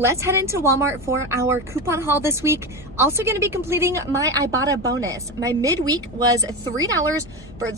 Let's head into Walmart for our coupon haul this week. Also going to be completing my Ibotta bonus. My midweek was $3 for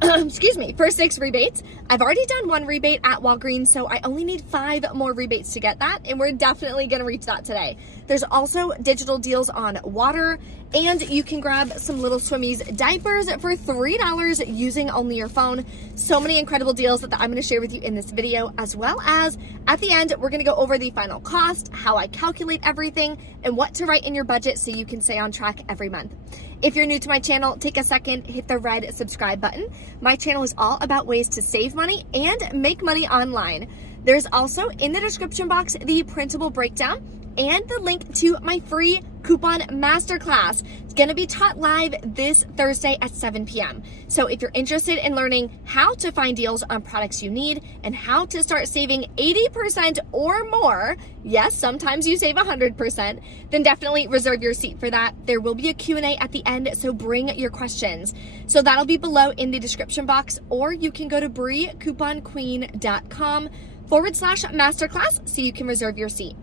excuse me, for 6 rebates. I've already done 1 rebate at Walgreens, so I only need 5 more rebates to get that, and we're definitely gonna reach that today. There's also digital deals on water, and you can grab some little Swimmies diapers for $3 using only your phone. So many incredible deals that I'm gonna share with you in this video, as well as at the end, we're gonna go over the final cost, how I calculate everything, and what to write in your budget so you can stay on track every month. If you're new to my channel, take a second, hit the red subscribe button. My channel is all about ways to save money and make money online. There's also in the description box the printable breakdown and the link to my free coupon masterclass. It's gonna be taught live this Thursday at 7 p.m. So if you're interested in learning how to find deals on products you need and how to start saving 80% or more, yes, sometimes you save 100%, then definitely reserve your seat for that. There will be a Q&A at the end, so bring your questions. So that'll be below in the description box, or you can go to briecouponqueen.com/masterclass so you can reserve your seat.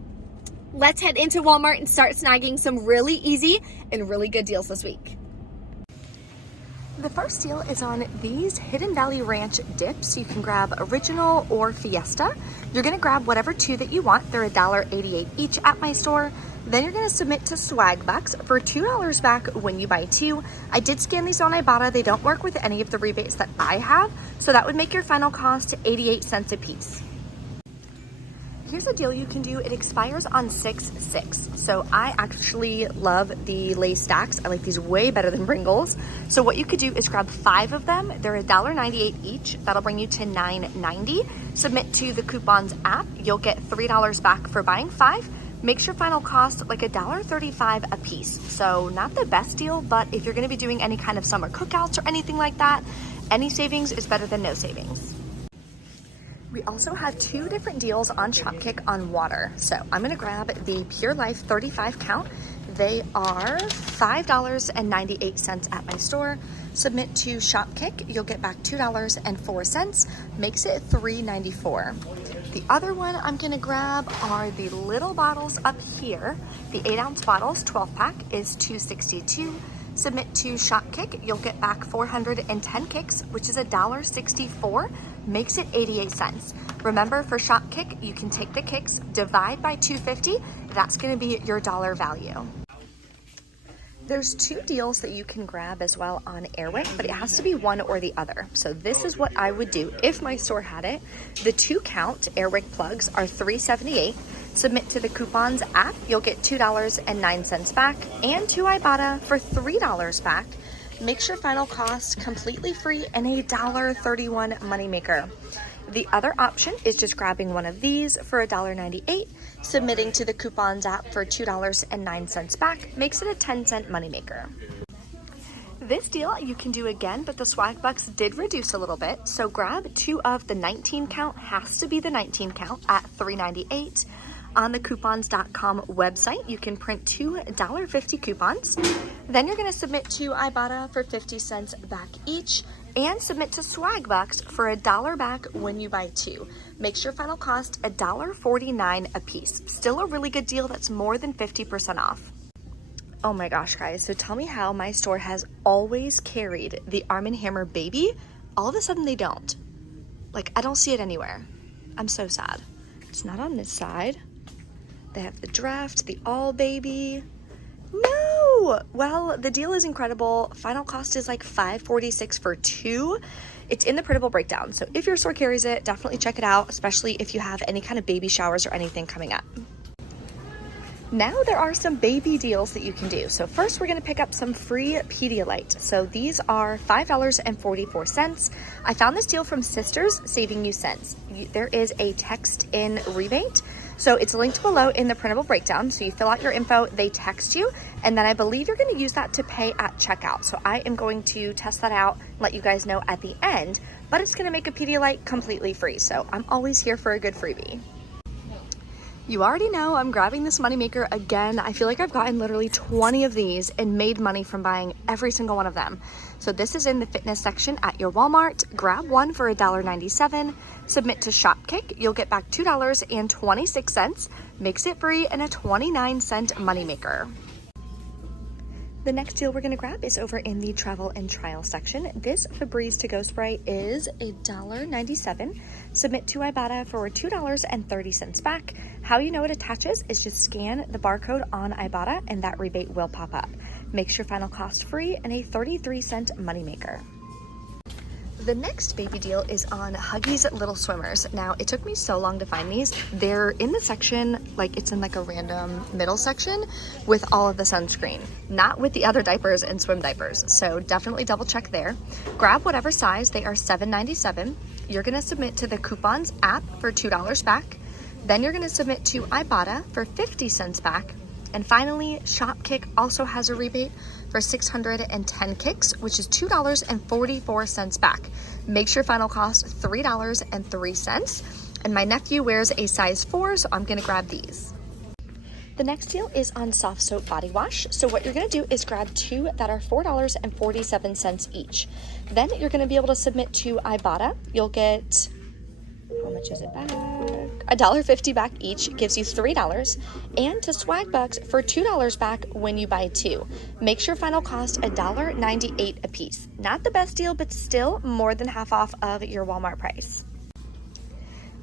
Let's head into Walmart and start snagging some really easy and really good deals this week. The first deal is on these Hidden Valley Ranch dips. You can grab Original or Fiesta. You're gonna grab whatever 2 that you want. They're $1.88 each at my store. Then you're gonna submit to Swag Bucks for $2 back when you buy 2. I did scan these on Ibotta. They don't work with any of the rebates that I have, so that would make your final cost 88 cents a piece. Here's a deal you can do. It expires on 6/6. So I actually love the Lay's stacks. I like these way better than Pringles. So what you could do is grab 5 of them. They're $1.98 each. That'll bring you to $9.90. Submit to the coupons app. You'll get $3 back for buying 5. Makes your final cost like $1.35 a piece. So not the best deal, but if you're gonna be doing any kind of summer cookouts or anything like that, any savings is better than no savings. We also have 2 different deals on Shopkick on water. So I'm gonna grab the Pure Life 35 count. They are $5.98 at my store. Submit to Shopkick, you'll get back $2.04, makes it $3.94. The other one I'm gonna grab are the little bottles up here. The 8-ounce bottles, 12-pack is $2.62. Submit to Shopkick, you'll get back 410 kicks, which is $1.64, makes it 88 cents. Remember, for Shopkick, you can take the kicks, divide by 250, that's gonna be your dollar value. There's 2 deals that you can grab as well on Airwick, but it has to be one or the other. So this is what I would do if my store had it. The 2 count Airwick plugs are $3.78. Submit to the coupons app, you'll get $2.09 back, and to Ibotta for $3 back. Makes your final cost completely free and a $1.31 moneymaker. The other option is just grabbing one of these for $1.98, submitting to the coupons app for $2.09 back, makes it a 10-cent moneymaker. This deal you can do again, but the Swag Bucks did reduce a little bit, so grab 2 of the 19 count, has to be the 19 count, at $3.98. On the coupons.com website, you can print 2 $1.50 coupons. Then you're gonna submit to Ibotta for 50 cents back each, and submit to Swag Bucks for $1 back when you buy 2. Makes your final cost $1.49 a piece. Still a really good deal, that's more than 50% off. Oh my gosh, guys, so tell me how my store has always carried the Arm & Hammer Baby. All of a sudden they don't. Like, I don't see it anywhere. I'm so sad. It's not on this side. They have the Draft, the All Baby. No! Well, the deal is incredible. Final cost is like $5.46 for 2. It's in the printable breakdown. So if your store carries it, definitely check it out, especially if you have any kind of baby showers or anything coming up. Now there are some baby deals that you can do. So first we're gonna pick up some free Pedialyte. So these are $5.44. I found this deal from Sisters, saving you cents. There is a text in rebate. So it's linked below in the printable breakdown. So you fill out your info, they text you, and then I believe you're gonna use that to pay at checkout. So I am going to test that out, let you guys know at the end, but it's gonna make a Pedialyte completely free. So I'm always here for a good freebie. You already know I'm grabbing this moneymaker again. I feel like I've gotten literally 20 of these and made money from buying every single one of them. So this is in the fitness section at your Walmart. Grab one for $1.97. Submit to Shopkick. You'll get back $2.26. Makes it free and a 29-cent moneymaker. The next deal we're gonna grab is over in the travel and trial section. This Febreze to-go spray is $1.97. Submit to Ibotta for $2.30 back. How you know it attaches is just scan the barcode on Ibotta and that rebate will pop up. Makes your final cost free and a 33-cent moneymaker. The next baby deal is on Huggies Little Swimmers. Now, it took me so long to find these. They're in the section, like it's in like a random middle section with all of the sunscreen, not with the other diapers and swim diapers. So definitely double check there. Grab whatever size. They are $7.97. You're gonna submit to the coupons app for $2 back. Then you're gonna submit to Ibotta for 50 cents back. And finally, Shopkick also has a rebate for 610 kicks, which is $2.44 back. Makes your final cost $3.03. And my nephew wears a size 4, so I'm gonna grab these. The next deal is on soft soap body wash. So what you're gonna do is grab 2 that are $4.47 each. Then you're gonna be able to submit to Ibotta. You'll get, how much is it back? $1.50 back each, gives you $3, and to Swagbucks for $2 back when you buy 2. Makes your final cost $1.98 a piece. Not the best deal, but still more than half off of your Walmart price.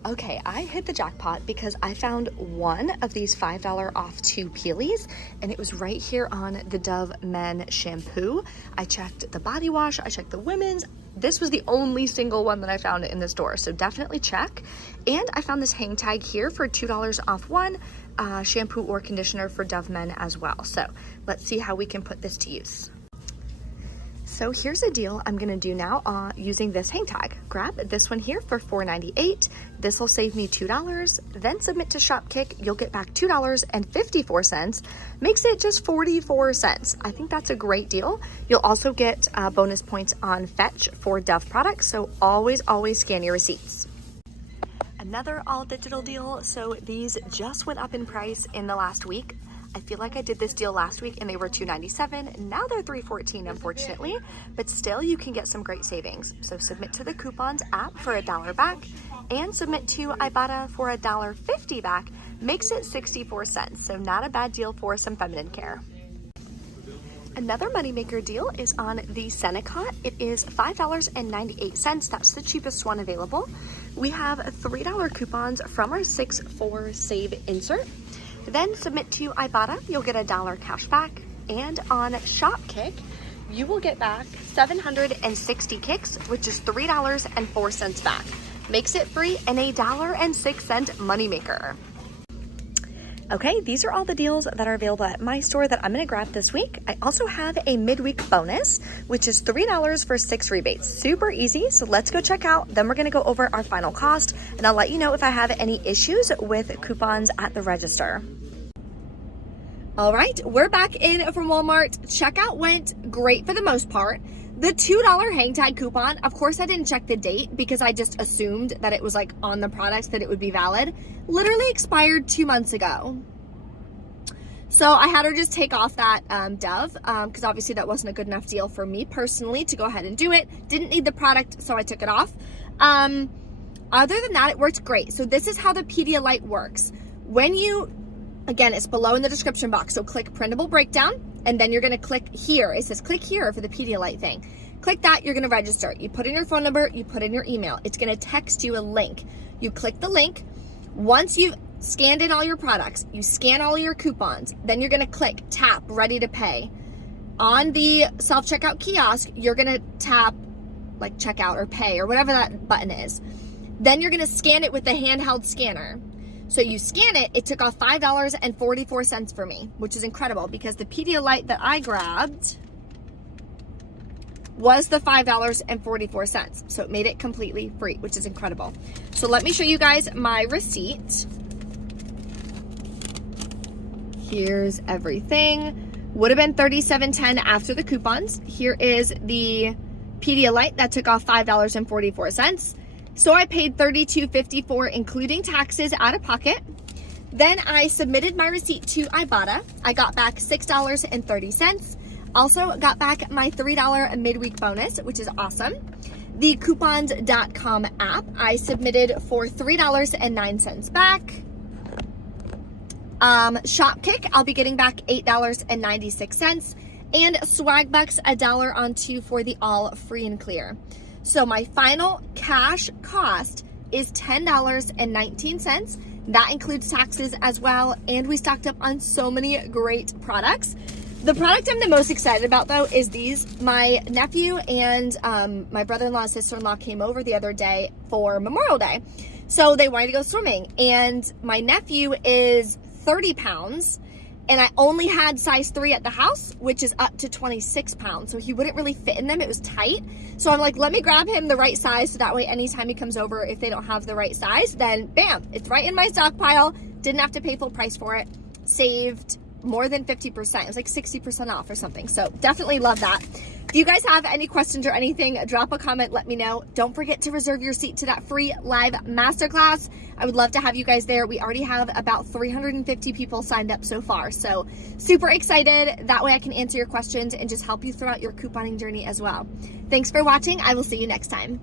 Okay, I hit the jackpot because I found one of these $5 off 2 peelies, and it was right here on the Dove Men shampoo. I checked the body wash, I checked the women's. This was the only single one that I found in the store, so definitely check. And I found this hang tag here for $2 off one shampoo or conditioner for Dove Men as well. So let's see how we can put this to use. So here's a deal I'm gonna do now using this hang tag. Grab this one here for $4.98. This will save me $2. Then submit to Shopkick. You'll get back $2.54. Makes it just 44 cents. I think that's a great deal. You'll also get bonus points on Fetch for Dove products. So always scan your receipts. Another all digital deal. So these just went up in price in the last week. I feel like I did this deal last week and they were $2.97. Now they're $3.14, unfortunately, but still you can get some great savings. So submit to the coupons app for $1 back and submit to Ibotta for $1.50 back. Makes it 64 cents. So not a bad deal for some feminine care. Another moneymaker deal is on the Senecot. It is $5.98. That's the cheapest one available. We have $3 coupons from our 6-4 save insert. Then submit to Ibotta, you'll get $1 cash back. And on Shopkick, you will get back 760 kicks, which is $3.04 back. Makes it free and a $1.06 moneymaker. Okay, these are all the deals that are available at my store that I'm gonna grab this week. I also have a midweek bonus, which is $3 for 6 rebates. Super easy, so let's go check out. Then we're gonna go over our final cost, and I'll let you know if I have any issues with coupons at the register. All right, we're back in from Walmart. Checkout went great for the most part. The $2 hang tag coupon, of course I didn't check the date because I just assumed that it was like on the products that it would be valid. Literally expired 2 months ago. So I had her just take off that Dove because obviously that wasn't a good enough deal for me personally to go ahead and do it. Didn't need the product, so I took it off. Other than that, it worked great. So this is how the Pedialyte works. When you, again, it's below in the description box. So click printable breakdown, and then you're gonna click here. It says click here for the Pedialyte thing. Click that, you're gonna register. You put in your phone number, you put in your email. It's gonna text you a link. You click the link. Once you've scanned in all your products, you scan all your coupons, then you're gonna click tap ready to pay. On the self-checkout kiosk, you're gonna tap like checkout or pay or whatever that button is. Then you're gonna scan it with the handheld scanner. So you scan it, it took off $5.44 for me, which is incredible because the Pedialyte that I grabbed was the $5.44. So it made it completely free, which is incredible. So let me show you guys my receipt. Here's everything. Would have been $37.10 after the coupons. Here is the Pedialyte that took off $5.44. So I paid $32.54 including taxes out of pocket. Then I submitted my receipt to Ibotta. I got back $6.30. Also got back my $3 midweek bonus, which is awesome. The coupons.com app, I submitted for $3.09 back. Shopkick, I'll be getting back $8.96. And Swagbucks, $1 on 2 for the all free and clear. So my final cash cost is $10.19. That includes taxes as well. And we stocked up on so many great products. The product I'm the most excited about though is these. My nephew and my brother-in-law and sister-in-law came over the other day for Memorial Day. So they wanted to go swimming. And my nephew is 30 pounds. And I only had size 3 at the house, which is up to 26 pounds. So he wouldn't really fit in them. It was tight. So I'm like, let me grab him the right size. So that way, anytime he comes over, if they don't have the right size, then bam, it's right in my stockpile. Didn't have to pay full price for it. Saved more than 50%. It was like 60% off or something. So definitely love that. If you guys have any questions or anything, drop a comment, let me know. Don't forget to reserve your seat to that free live masterclass. I would love to have you guys there. We already have about 350 people signed up so far. So super excited. That way I can answer your questions and just help you throughout your couponing journey as well. Thanks for watching. I will see you next time.